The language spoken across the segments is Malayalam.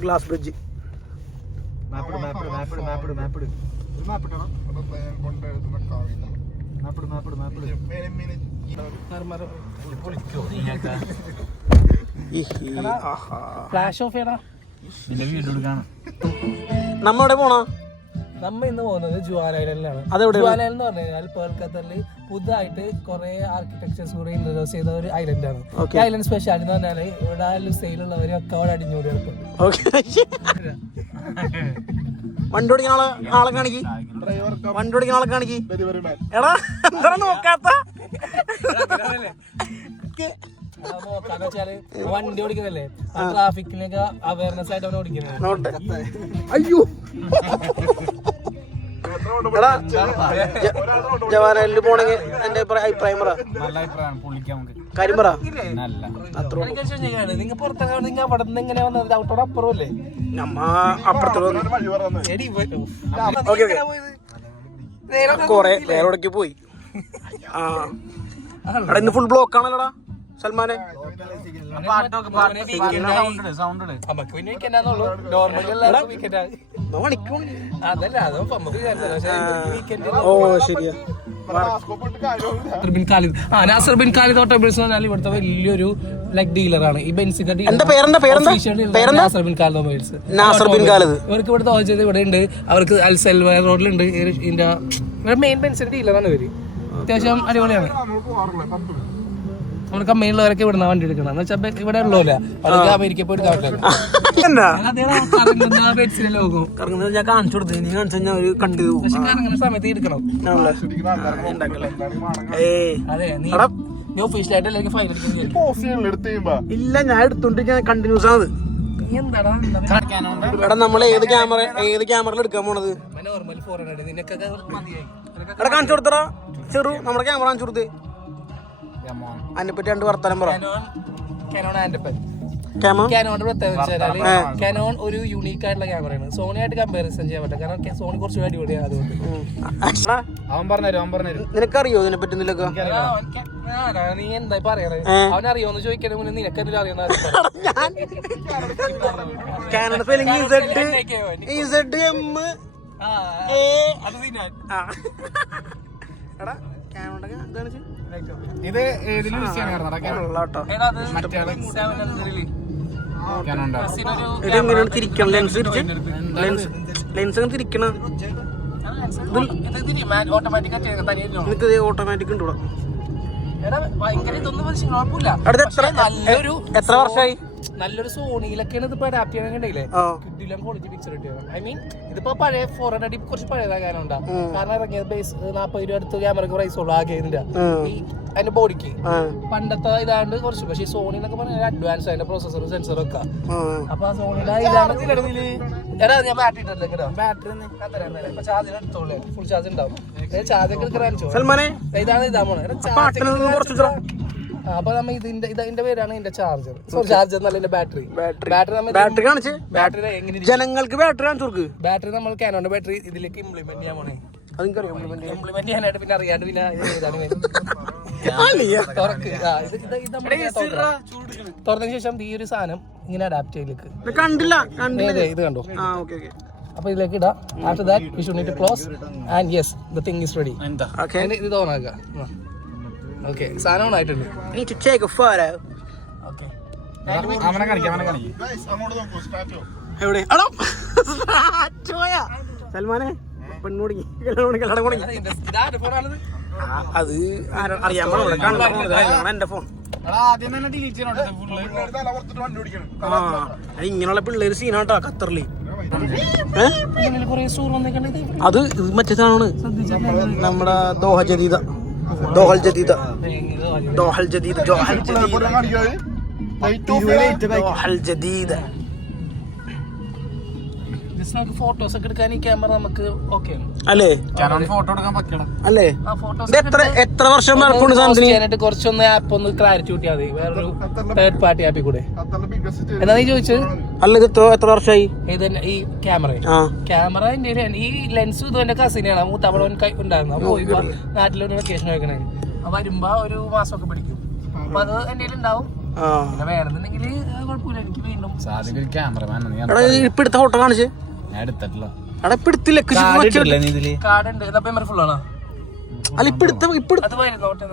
Glass bridge. നമ്മടെ പോണോ? നമ്മ ഇന്ന് പോകുന്നത് ജുവാൻ ഐലൻഡിലാണ്. ജുവാൻ ഐലൻഡ് എന്ന് പറഞ്ഞു കഴിഞ്ഞാൽ പേൾ ഖത്തറിൽ പുതുതായിട്ട് കുറെ ആർക്കിടെക്ചേഴ്സ് കൂടെ ഇൻട്രൊഡ്യൂസ് ചെയ്ത ഒരു ഐലൻഡാണ്. ഈ ഐലൻഡ് സ്പെഷ്യാലിറ്റി എന്ന് പറഞ്ഞാൽ ഇവിടെ ലുസൈലുള്ളവരൊക്കെ അവിടെ അടിഞ്ഞൂടി കിടക്കും. വണ്ടി ഓടിക്കുന്ന ആളെ കാണിക്ക്. വണ്ടി ഓടിക്കുന്ന ആളെ കാണിക്ക്. എടാ എന്താ നോക്കാത്ത? വണ്ടി ഓടിക്കുന്നല്ലേ, ട്രാഫിക്കിനൊക്കെ അവയർനെസ് ആയിട്ട് അവൻ ഓടിക്കുന്നത്. അയ്യോ എടാ ജവാനിൽ പോണെങ്കിൽ എന്റെ അഭിപ്രായം പറ. കാര്യം പറ. നിങ്ങൾ പുറത്തൊക്കെ നിങ്ങൾ അവിടെ നിന്ന് എങ്ങനെ വന്നത്? ഔട്ടോടെ അപ്പുറമല്ലേ? നമ്മ അപ്പുറത്തോട് കൊറേ വേറെവിടേക്ക് പോയി. ആ എടാ ഇന്ന് ഫുൾ ബ്ലോക്ക് ആണല്ലോടാ സൽമാനെ. ഓ ശരിയാ. നാസർ ബിൻ ഖാലിദ് ഓട്ടോമൊബൈൽസ് പറഞ്ഞാൽ ഇവിടുത്തെ വലിയൊരു ലൈക് ഡീലറാണ്. ഈ ബെൻസിന്റെ നാസർ ബിൻ ഖാലിദ്. ഇവർക്ക് ഇവിടെ തോൽ ചെയ്ത് ഇവിടെ ഉണ്ട്. അവർക്ക് അൽസൽവയർ റോഡിലുണ്ട്. ഇതിന്റെ മെയിൻ ബെൻസിന്റെ ഡീലറാണ് ഇവര്. അത്യാവശ്യം അടിപൊളിയാണ്. നമ്മുടെ കമ്പനിയുള്ളവരൊക്കെ ഇവിടുന്ന വണ്ടി എടുക്കണം എന്ന് വെച്ചാൽ ഇവിടെ ഉള്ളൂല. അവർക്ക് അമേരിക്ക പോയിട്ട് ലോകം ഞാൻ കാണിച്ചു കൊടുത്തു. നീ കാണിച്ചു കറങ്ങുന്ന സമയത്ത് എടുക്കണം. അതെ നീ ഒഫീഷ്യലായിട്ട് ഫൈൻ ഇല്ല, ഞാൻ എടുത്തോണ്ടിരിക്കാൻ കണ്ടിന്യൂസ് ആണ്. എടാ നമ്മൾ ഏത് ക്യാമറയിൽ എടുക്കാൻ പോണത്? എടാ കാണിച്ചു കൊടുത്തടാ ചെറു നമ്മുടെ ക്യാമറ കാണിച്ചു കൊടുത്തേ. അതിനെപ്പറ്റി രണ്ട് വർത്തമാനം പറ. കാനോണിന്റെ പ്രത്യേകത കാനോൺ ഒരു യൂണീക്ക് ആയിട്ടുള്ള ക്യാമറയാണ്. സോണിയായിട്ട് കമ്പാരിസൺ ചെയ്യാൻ പറ്റില്ല. കാരണം സോണി കുറച്ച് അടിപൊളിയാണ്. അതുകൊണ്ട് അവൻ പറഞ്ഞു. നിനക്കറിയോ ഇതിനെ പറ്റി? നീ എന്താ പറയണേ? അവനറിയോന്ന് ചോദിക്കണ മുന്നേ നിനക്കെന്തെങ്കിലും അറിയുന്ന ഇത് ഏതിലും ഇതെങ്ങനെയാണ് തിരിക്കണം? ലെൻസ് തിരിക്കണം. ഓട്ടോമാറ്റിക് ഉണ്ട്. എത്ര വർഷമായി? നല്ലൊരു സോണിയിലൊക്കെയാണ് ഇതിപ്പോ അഡാപ്റ്റ് ചെയ്യണമെന്നുണ്ടെങ്കിലേ കിട്ടില്ല ക്വാളിറ്റി പിക്ചർ കിട്ടിയത്. ഐ മീൻ ഇതിപ്പോ പഴയ 400 കുറച്ച് പഴയതായ കാരണം ഉണ്ടാ. കാരണം ഇറങ്ങിയത് ബേസ് 40 രൂപ അടുത്ത് ക്യാമറക്ക് പ്രൈസ് ഉള്ളു ആകെ ഇതിന്റെ ഈ അതിന്റെ ബോഡിക്ക്. പണ്ടത്തെ ഇതാണ്ട് കുറച്ച്. പക്ഷെ ഈ സോണിന്നൊക്കെ പറഞ്ഞാൽ അഡ്വാൻസ് അതിന്റെ പ്രോസസറും സെൻസറും ഒക്കെ. അപ്പൊ ആ സോണിയുടെ എടാ ഞാൻ ബാറ്ററി ഇട്ടല്ലോ. ബാറ്ററി ഇപ്പൊ ചാർജ് എടുത്തോളൂ. ഫുൾ ചാർജ് ഉണ്ടാവും. ചാർജ് ഒക്കെ ഇതാണ് ഇതാ. അപ്പൊ നമ്മ ഇതിന്റെ പേരാണ് ഇതിന്റെ ചാർജർ. ചാർജർ എന്നല്ല ഇതിന്റെ ബാറ്ററി. ബാറ്ററി കാണിച്ച് ബാറ്ററി ജനങ്ങൾക്ക് ബാറ്ററി കാണിച്ചു കൊടുക്ക്. ബാറ്ററി നമ്മൾ കാനോന്റെ ബാറ്ററി ഇതിലേക്ക് ഇംപ്ലിമെന്റ് ചെയ്യാൻ പോണേ. ഇംപ്ലിമെന്റ് ചെയ്യാനായിട്ട് പിന്നെ അറിയാണ്ട് പിന്നെ തുറന്നതിന് ശേഷം ഈ ഒരു സാധനം ഇങ്ങനെ അഡാപ്റ്റ് ചെയ്തിലേക്ക് കണ്ടില്ല. ഇത് കണ്ടോ? അപ്പൊ ഇതിലേക്ക് ഇടാം. After that we should need to close and yes the thing is ready. ഇത് ഓൺ ആക്കുക. ഓക്കെ സാധനം ആയിട്ടുണ്ട്. എവിടെ സൽമാനെ പെണ്ണുടങ്ങി അത് അറിയാൻ എന്റെ ഫോൺ. ഇങ്ങനെയുള്ള പിള്ളേര് സീനാട്ടോ ഖത്തറില്. അത് മറ്റേ സാധനമാണ് നമ്മുടെ ദോഹൽ ജദീദ. ഫോട്ടോസ് ഒക്കെ എടുക്കാൻ ഈ ക്യാമറ നമുക്ക് ഓക്കെ അല്ലേ? ഫോട്ടോ എടുക്കാൻ പറ്റണം അല്ലേ? എത്ര വർഷം കുറച്ചൊന്ന് ആപ്പ് ഒന്ന് ക്ലാരിറ്റി കൂട്ടിയാൽ മതി. വേറൊരു തേർഡ് പാർട്ടി ആപ്പിൽ കൂടെ. എന്നാ നീ ചോദിച്ചത്? അല്ല ഇത് എത്ര വർഷമായി ഈ ക്യാമറ എന്റെ ഈ ലെൻസ് ഇത് എന്റെ കസിനാണ്. മൂത്തവള ഉണ്ടായിരുന്നു. പോയി നാട്ടിലൊരു വെക്കേഷൻ വെക്കണേ. വരുമ്പോ ഒരു മാസമൊക്കെ പിടിക്കും. അപ്പൊ അത് എന്റെ ഉണ്ടാവും. പിന്നെ വേണമെന്നുണ്ടെങ്കിൽ കുഴപ്പമില്ല, എനിക്ക് വീണ്ടും സാധിക ക്യാമറമാൻ ഇപ്പൊ എടുത്ത ഫോട്ടോ കാണിച്ച് ഞാൻ എടുത്തിട്ടില്ല. എടാ ഇപ്പൊ എടുത്തില്ല കാർഡ് ഉണ്ട്. മെമ്മറി ഫുൾ ആണോ? അല്ല ഇപ്പൊ അത് വരുന്നോട്ടെ.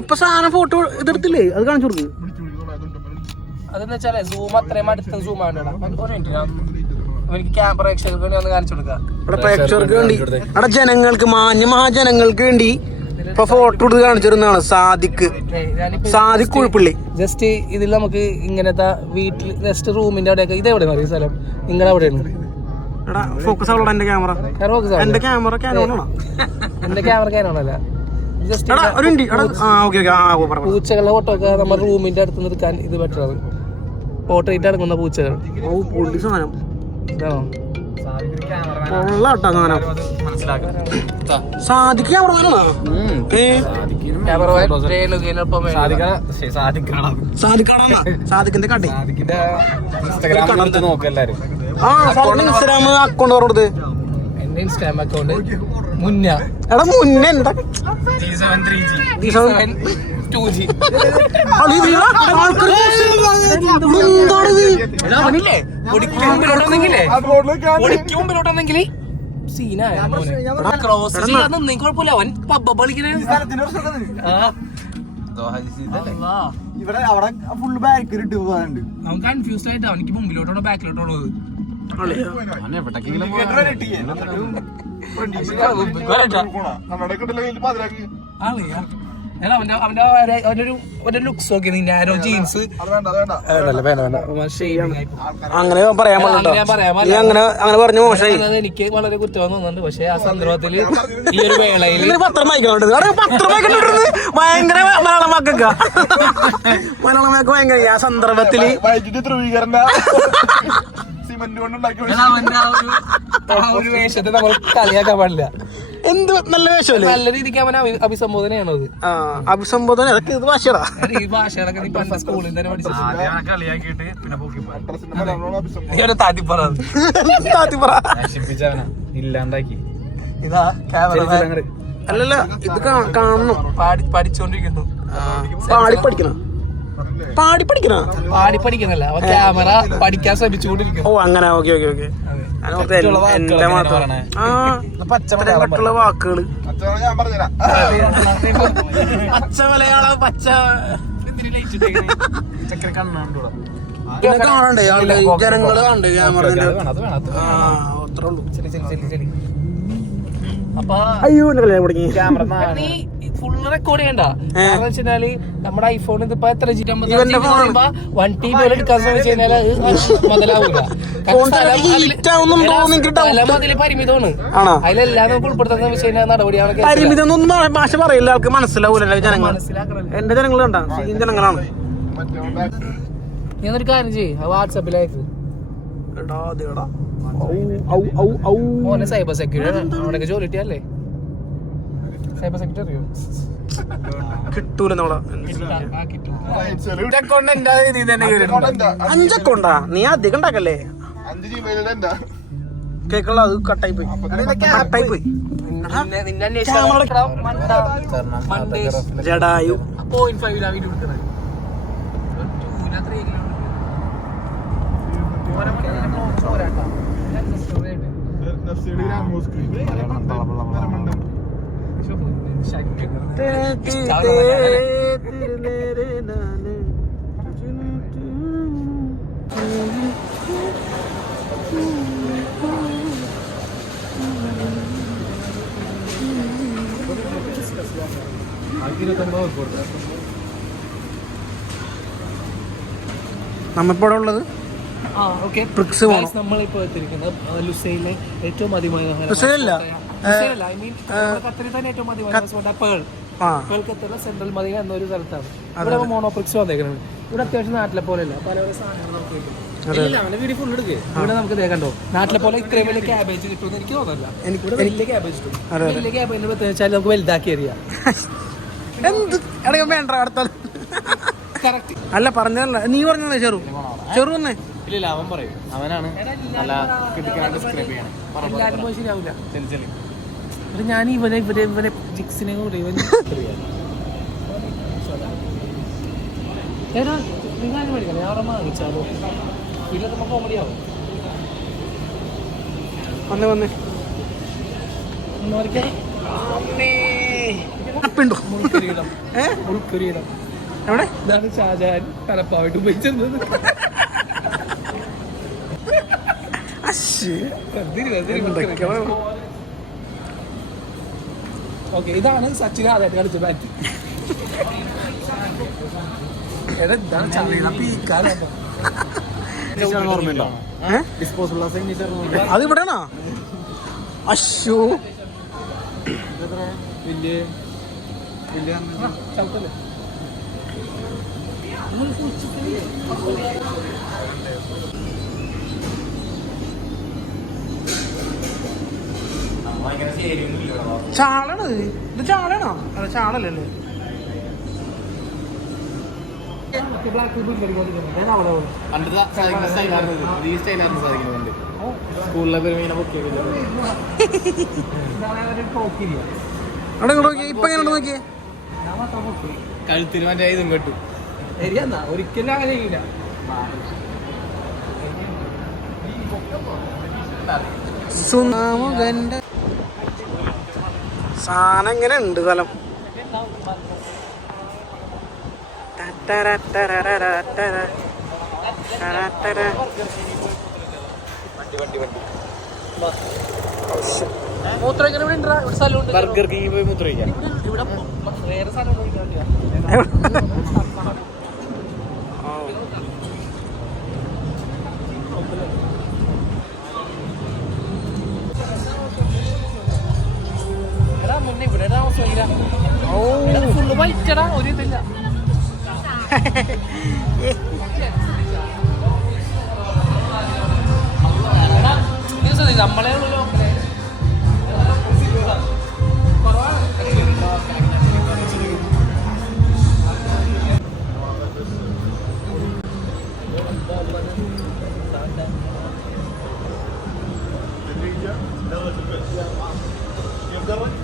ഇപ്പൊ സാധനം ഫോട്ടോ ഇതെടുത്തില്ലേ അത് കാണിച്ചു കൊടുക്ക്. അതെന്ന് വെച്ചാലേ സൂം അത്രയും അടുത്ത് സൂം ആവണ്ടടാ. ഒരു മിനിറ്റ് എനിക്ക് ക്യാമറ പ്രേക്ഷകർക്ക് വേണ്ടി ഒന്ന് കാണിച്ചു കൊടുക്കാം. ഇവിടെ പ്രേക്ഷകർക്ക് വേണ്ടി അവിടെ ജനങ്ങൾക്ക് മഹാജനങ്ങൾക്ക് വേണ്ടി ഇപ്പൊ ഫോട്ടോ എടുത്ത് കാണിച്ചിരുന്നതാണ് സാദിഖ് കുഴപ്പള്ളി. ജസ്റ്റ് ഇതിൽ നമുക്ക് ഇങ്ങനത്തെ വീട്ടിൽ ജസ്റ്റ് റൂമിന്റെ അവിടെയൊക്കെ ഇത് എവിടെയാണ് അറിയ സ്ഥലം? നിങ്ങളുടെ അവിടെയാണ്. ഫോക്കസ് ആവുള്ള എന്റെ ക്യാമറ എന്റെ ക്യാമറ ക്യാനോണാണോ? എന്റെ ക്യാമറ ക്യാനോണല്ല. ജസ്റ്റ് പൂച്ചകളുടെ ഫോട്ടോ ഒക്കെ നമ്മുടെ റൂമിന്റെ അടുത്ത് നിൽക്കാൻ ഇത് ബെറ്ററാണ്. പോർട്രേറ്റ് അടങ്ങുന്ന പൂച്ചകൾ. ഇൻസ്റ്റാഗ്രാം അക്കൗണ്ട് കൊടുത്ത് എന്റെ ഇൻസ്റ്റാഗ്രാം അക്കൗണ്ട് മുന്നേ കുഴപ്പമില്ല. അവൻ പബ്ബ കളിക്കുന്ന അവൻ കൺഫ്യൂസ്ഡ് ആയിട്ട് അവനിക്ക് മുമ്പിലോട്ടാണോ ബാക്കിലോട്ടാണോ അവന്റെ ലുക്സ് നോക്കി നാരോ ജീൻസ് അങ്ങനെ പറയാൻ അങ്ങനെ പറഞ്ഞ മോശമായി. എനിക്ക് വളരെ കുറ്റമെന്ന് തോന്നുന്നുണ്ട്. പക്ഷെ ആ സന്ദർഭത്തില് ഈ ഒരു വേളയിൽ പത്രം ഭയങ്കര മലയാളമാക്ക ഭയങ്കര ആ സന്ദർഭത്തില് ഒരു വേഷത്തെ നമ്മൾ കളിയാക്കാൻ പാടില്ല. എന്ത് നല്ല വേഷമല്ലേ? നല്ല രീതിക്ക് അവൻ അഭിസംബോധനയാണോ അത്? അഭിസംബോധന അതൊക്കെ ഇത് ഭാഷടാ. ഈ ഭാഷകളൊക്കെ നീ പണ്ട് സ്കൂളിൽ തന്നെ പഠിച്ചിട്ട് ഇല്ലാണ്ടാക്കി. ഇതാ ക്യാമറ. അല്ലല്ല ഇത് കാണണം. പഠിച്ചോണ്ടിരിക്കുന്നു. പാടി പഠിക്കണല്ല, അവൻ ക്യാമറ പഠിക്കാൻ ശ്രമിച്ചുകൊണ്ടിരിക്കുന്നു. ഓ അങ്ങനെ. ഓക്കെ എന്റെ മാത്രം പച്ചമലയാള വാക്കുകള് പച്ച മലയാളം പച്ച കാണണ്ടേ ജനങ്ങള് കാണണ്ടേ ക്യാമറ. അത്രേ ഉള്ളൂ. അപ്പൊ അയ്യോ തുടങ്ങി നീ ഫുൾ റെക്കോർഡ് ചെയ്യണ്ട. കാരണം വെച്ചാല് നമ്മുടെ ഐഫോൺ ഇതിപ്പോ എത്ര GB 1 TB എടുക്കാൻ ശ്രമിച്ചു കഴിഞ്ഞാൽ മുതലാവൂല. അതില് പരിമിതമാണ്. അതിലെല്ലാം നമുക്ക് ഉൾപ്പെടുത്താൻ വെച്ച് കഴിഞ്ഞാൽ നടപടിയാണ്. പരിമിതമൊന്നും ഭാഷ പറയില്ല, ആൾക്ക് മനസ്സിലാവൂലല്ലോ ജനങ്ങൾ. എന്റെ ജനങ്ങൾ കണ്ട ജനങ്ങളാണ്. ഞാനൊരു കാര്യം ചെയ്യും, വാട്സാപ്പിലേക്ക് മോനെ സൈബർ സെക്യൂരിറ്റി അവിടെയൊക്കെ ജോലി കിട്ടിയല്ലേ? സൈബർ സെക്യൂരിറ്റി അറിയോ? കിട്ടൂല നമ്മളെ 5 അക്കൗണ്ടാ. നീ അധികം ഉണ്ടാക്കല്ലേ? കേക്കുള്ള അത് കട്ടായി പോയി. ജഡായു നമ്മളിപ്പോ ഉള്ളത് നമ്മളിപ്പോ എത്തിയിരിക്കുന്നത് ലുസൈലിലെ ഏറ്റവും കൊൽക്കത്തയിലെ സെൻട്രൽ മദീന എന്നൊരു സ്ഥലത്താണ്. ഇവിടെ മോണോപ്രിക്സ് വന്നേക്കുന്നത്. ഇവിടെ അത്യാവശ്യം നാട്ടിലെ പോലെയല്ല, പല പല സാധനങ്ങൾ നമുക്ക് വീഡിയോ ഫുൾ എടുക്കുക. ഇവിടെ നമുക്ക് കണ്ടോ നാട്ടിലെ പോലെ ഇത്രയും വലിയ ക്യാബേജ് കിട്ടുമെന്ന് എനിക്ക് തോന്നുന്നില്ല. ഇവിടെ വലിയ ക്യാബേജ് കിട്ടും. വലിയ ക്യാബേജിന്റെ പ്രത്യേകത വെച്ചാൽ നമുക്ക് വലുതാക്കി അറിയാം. അല്ല പറഞ്ഞല്ല, നീ പറഞ്ഞേ ചെറു വന്നേ. ഇല്ല അവൻ പറയും, അവനാണ് എല്ലാവരും പോയി ശരിയാവില്ല. ഞാൻ ഇവനെ ജിക്സിനെ കൂടെ നിങ്ങൾ മേടിക്കണം, ഞാൻ അവിടെ വാങ്ങിച്ചാലോ വീട്ടിൽ നമ്മൾ കോമഡി ആവും. വന്നേ വന്നേ ഒന്ന് വരയ്ക്കാം. മുൾക്കിരീടം. മുൾക്കിരീടം എവിടെ? ഇതാണ് ഷാജഹാൻ തലപ്പാവായിട്ട് ഉപയോഗിച്ചിരുന്നത്. ഓക്കെ, ഇതാണ് സച്ചിൻ ആദ്യമായിട്ട് കളിച്ച ബാറ്റ്. ഇതാണ് ചളിയുടെ പീക്കാലോ. ഓർമ്മയുണ്ടോ? ഡിസ്പോസിബിൾ സിഗ്നേച്ചർ അത് ഇവിടെയാണോ? അശ്ശോ, വലിയ ചവിട്ടല്ലേ? ചാളാണ് ഇത്. ചാളാണോ? അല്ല ചാളല്ലേ? സ്കൂളിലൊക്കെ അവിടെ നോക്കിയേ, ഇപ്പൊ എങ്ങനെ നോക്കിയേ? കഴുത്തിന് മറ്റേ ഇതും കെട്ടു. ശരിയെന്നാ, ഒരിക്കലും അങ്ങനെ ചെയ്യില്ല. സുനാമുഖന്റെ സാധനം എങ്ങനെ ഉണ്ട് സ്ഥലം? മൂത്രമൊഴിക്കാൻ ഇവിടെ ഉണ്ടോ? ഇവിടെ സ്ഥലമുണ്ട്. ബർഗർ കിങ് പോയി മൂത്രമൊഴിക്കാം. ഇവിടെ വേറെ സ്ഥലം മുന്നേ ഇവിടെ ഫുള്ള് വൈറ്റടാ, ഒരു ഇതില്ല. നമ്മളെ You've got one?